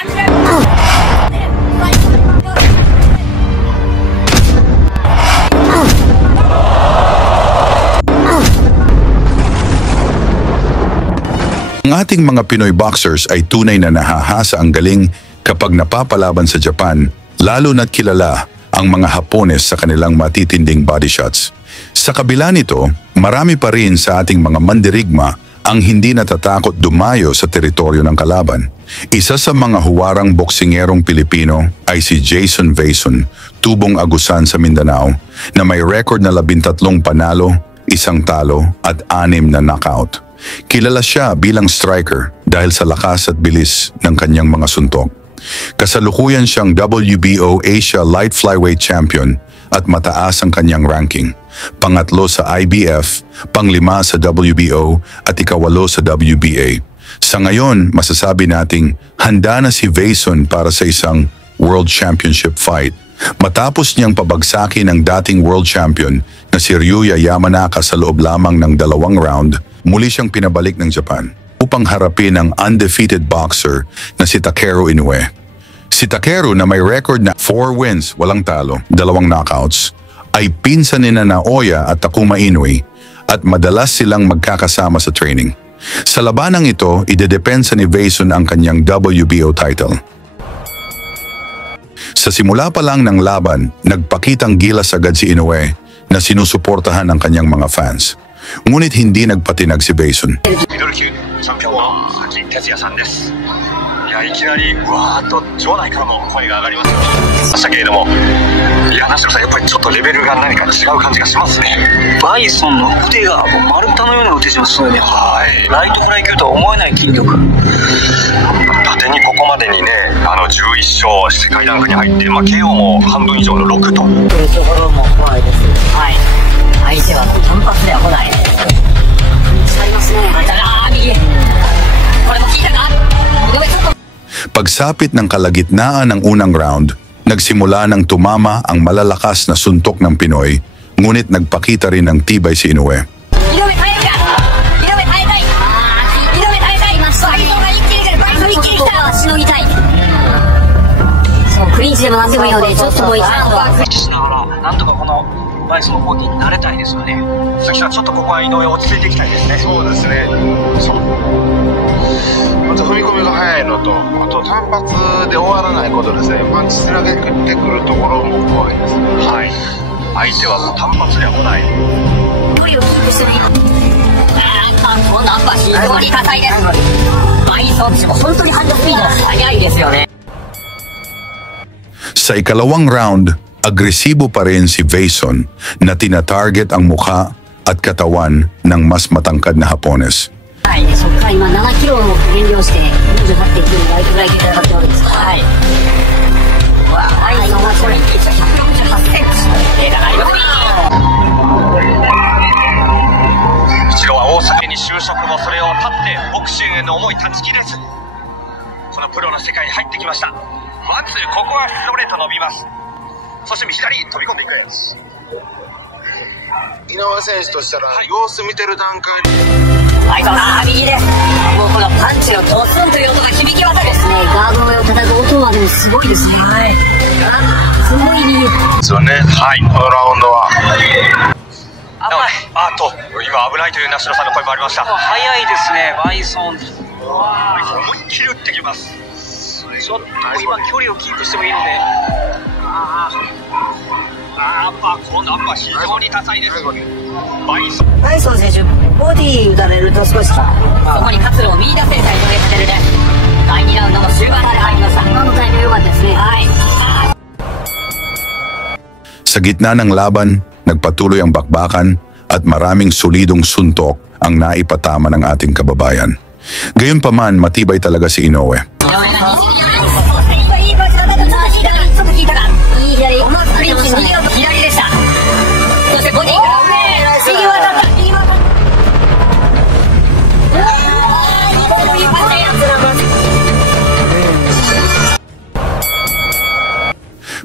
Ang ating mga Pinoy boxers ay tunay na nahahasa ang galing kapag napapalaban sa Japan, lalo na't kilala ang mga Hapones sa kanilang matitinding body shots. Sa kabila nito, marami pa rin sa ating mga mandirigma ang hindi natatakot dumayo sa teritoryo ng kalaban. Isa sa mga huwarang boksingerong Pilipino ay si Jason Vason, tubong Agusan sa Mindanao, na may record na 13 panalo, 1 talo at 6 na knockout. Kilala siya bilang striker dahil sa lakas at bilis ng kanyang mga suntok. Kasalukuyan siyang WBO Asia Light Flyweight Champion at mataas ang kanyang ranking. Pangatlo sa IBF, panglima sa WBO at ikawalo sa WBA. Sa ngayon, masasabi nating handa na si Vason para sa isang World Championship fight. Matapos niyang pabagsakin ang dating World Champion na si Ryuya Yamanaka sa loob lamang ng 2 round, muli siyang pinabalik ng Japan upang harapin ang undefeated boxer na si Takeru Inoue. Si Takeru na may record na 4 wins, walang talo, 2 knockouts, ay pinsan ni Naoya at Takuma Inoue at madalas silang magkakasama sa training. Sa labanang ito, idedepensa ni Vason ang kanyang WBO title. Sa simula pa lang ng laban, nagpakitang gilas agad si Inoue na sinusuportahan ng kanyang mga fans. Ngunit hindi nagpatinag si Vason. Pagsapit ng kalagitnaan ng unang round, nagsimula ng tumama ang malalakas na suntok ng Pinoy, ngunit nagpakita rin ng tibay si Inoue. Sa ikalawang round, agresibo pa rin si Vason na tinatarget ang mukha at katawan ng mas matangkad na Hapones. Sa gitna ng laban, nagpatuloy ang bakbakan at maraming solidong suntok ang naipatama ng ating kababayan. Gayunpaman, matibay talaga si Inoue.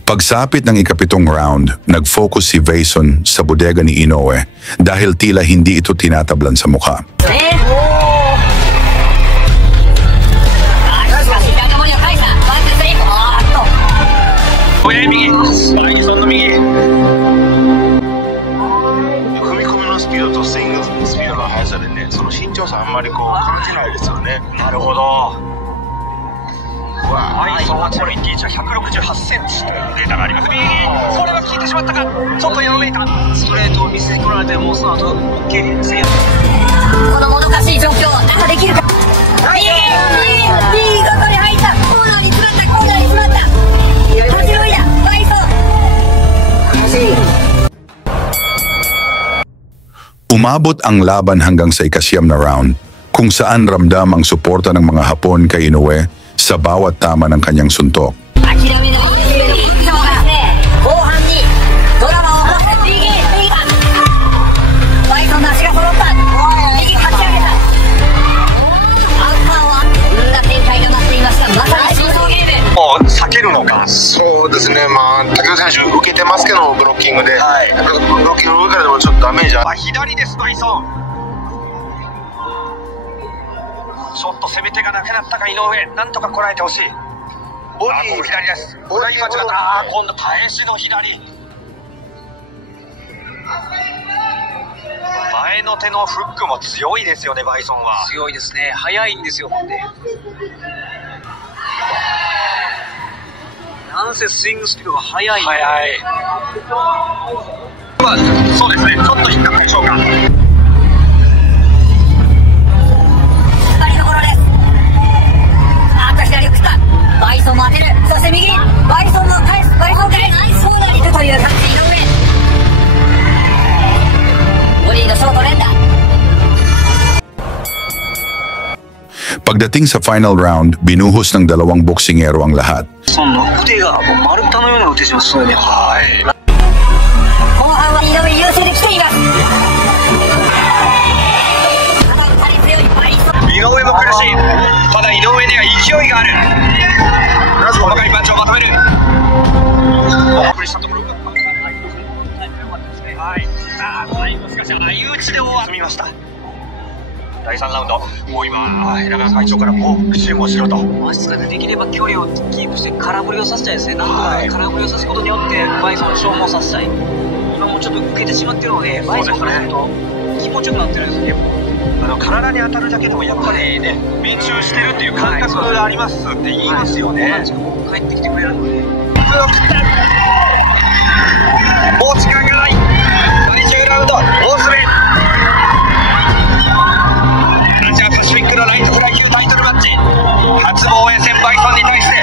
Pagsapit ng ikapitong round, nag-focus si Vason sa bodega ni Inoue dahil tila hindi ito tinatablan sa mukha. なるほど。バイソンはちなみにリーチは168センチというデータがあります。それは効いてしまったか。ちょっとやめた。ストレートを見せてこられて、もうその後 OK 次はこのもどかしい状況打破できるか。いいことに入った。コーナーに詰まった。コーナーに詰まった。立ち追いだバイソン。楽しい。Umabot ang laban hanggang sa ikasyam na round, kung saan ramdam ang suporta ng mga Hapon kay Inoue sa bawat tama ng kanyang suntok. 諦めない後半にドラマを起こして右がバイソンの足が揃った右かち上げたアウターは運な展開となっていました。まさにシーソーゲームもう避けるのか。そうですね、武田選手受けてますけど、ブロッキングで、ブロッキングの上からでもちょっとダメージある。左ですバイソン。ちょっと攻め手がなくなったか井上、なんとかこらえてほしい。ボディ左です。ボディ間違った。今度返しの左。前の手のフックも強いですよね、バイソンは。強いですね。速いんですよ、ほんで。なんせスイングスピードが速い。速い。そうですね、ちょっと引っかかったでしょうか。バイソンも当てる。そして右バイソンも返す。バイソン返す。コーナーに行くという感じ。井上ボディのショート連打。 Pagdating sa final round, binuhos ng dalawang boksingero ang lahat. その腕がもう丸太のような腕しますよね。はい。後半は井上優勢で来ています。井上も苦しい。ただ井上には勢いがある。細かいパンチをまとめる。プレッシャーところがはい。さあ最後しかし相打ちで済みました。第3ラウンド、もう今平川会長からもう注文しろと。マスができれば距離をキープして空振りをさせたいですね。なんとか空振りをさせることによってバイソンを消耗させたい。今もうちょっと受けてしまってるので、バイソンからすると気持ちよくなってるんですよ。体に当たるだけでもやっぱりね、命中してるっていう感覚がありますって言いますよね。帰ってきてくれるので。もう時間がない。最終ラウンド、大詰め。アジアパシフィックのライトフライ級タイトルマッチ。初防衛戦バイソンに対して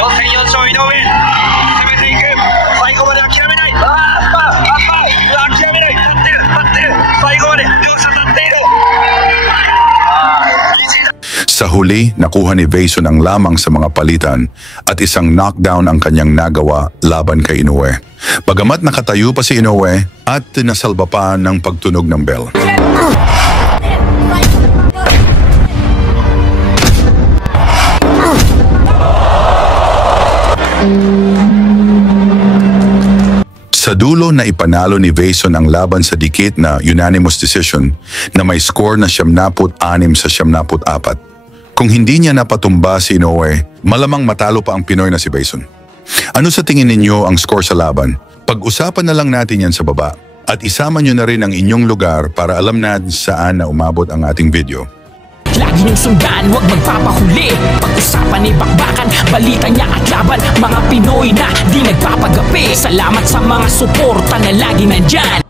4戦4勝井上。攻めていく。最後まで諦めない。諦めない。立ってる。最後まで両者立っている。Sa huli, nakuha ni Vason ang lamang sa mga palitan at isang knockdown ang kanyang nagawa laban kay Inoue. Bagamat nakatayo pa si Inoue at nasalba pa ng pagtunog ng bell. Sa dulo na ipanalo ni Vason ang laban sa dikit na unanimous decision na may score na 76 sa 74. Kung hindi niya napatumba si Inoue, malamang matalo pa ang Pinoy na si Vason. Ano sa tingin ninyo ang score sa laban? Pag-usapan na lang natin yan sa baba at isama nyo na rin ang inyong lugar para alam natin saan na umabot ang ating video. Lagi niyong sundan, huwag magpapahuli. Pag-usapan ay bakbakan, balita niya at laban. Mga Pinoy na di nagpapagapi. Salamat sa mga suporta na lagi nandyan.